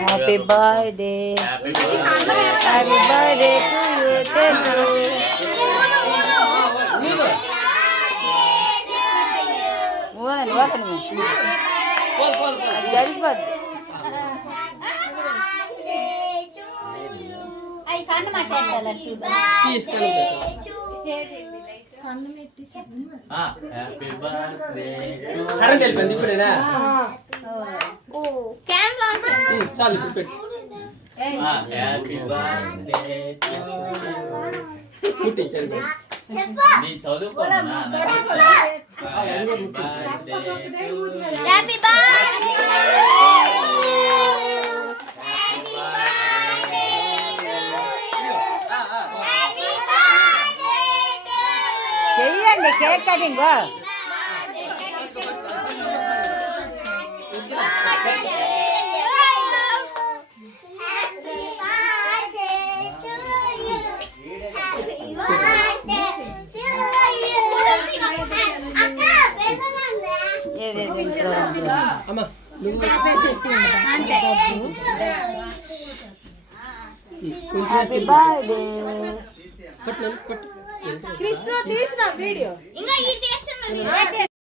Happy birthday happy birthday to you Teju. ఓనండి ఓకండి గడిచిపోద్ది. కన్ను మాట్లాడతారు కరెంట్ వెళ్ళిపోయింది ఇప్పుడేనా? చాలు ఇప్పుడు పెట్టు. కుట్టించారు చెయ్యండి కేక్ కటింగ్. Happy birthday. తీసిన వీడియో ఇంకా ఈ